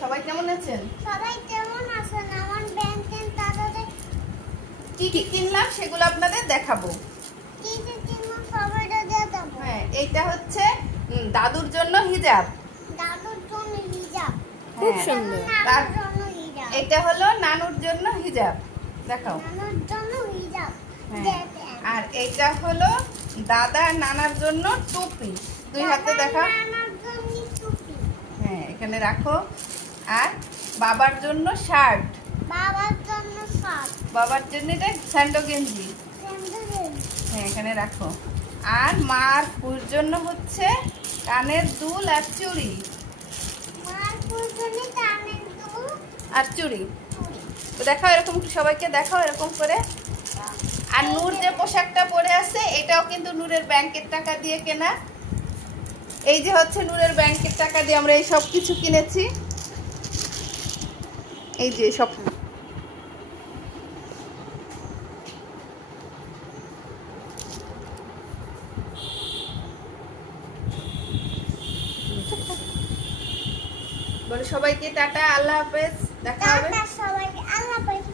সবাই কেমন আছেন? সবাই কেমন আছেন? আমার ব্যাংকের দাদাদের কি কি কিনলাম সেগুলো আপনাদের দেখাবো। কি কি কিনলাম সবাইটা দেখাবো। হ্যাঁ, এইটা হচ্ছে দাদুর জন্য হিজাব। দাদুর জন্য হিজাব, খুব সুন্দর। নানুর জন্য হিজাব। এটা হলো নানুর জন্য হিজাব, দেখাও। নানুর জন্য হিজাব। হ্যাঁ। দেখেন। আর এইটা হলো দাদা আর নানার জন্য টুপি। দুই হাতে দেখাও। নানার জন্য টুপি। হ্যাঁ, এখানে রাখো। আর বাবার জন্য শার্ট। বাবার জন্য শার্ট। বাবার জন্য এটা স্যান্ডো গেঞ্জি। হ্যাঁ, এখানে রাখো। আর মার ফুর জন্য হচ্ছে কানের দুল আর চুড়ি। মার জন্য কানের দুল আর চুড়ি। তো দেখাও, এরকম সবাইকে দেখাও এরকম করে। আর নূর যে পোশাকটা পরে আছে এটাও কিন্তু নূরের ব্যাংকের টাকা দিয়ে কেনা। এই যে হচ্ছে নূরের ব্যাংকের টাকা দিয়ে আমরা এই সব কিছু কিনেছি। এই যে সব বলে সবাইকে টাটা, আল্লাহ হাফেজ, দেখা হবে। সবাইকে আল্লাহ হাফেজ।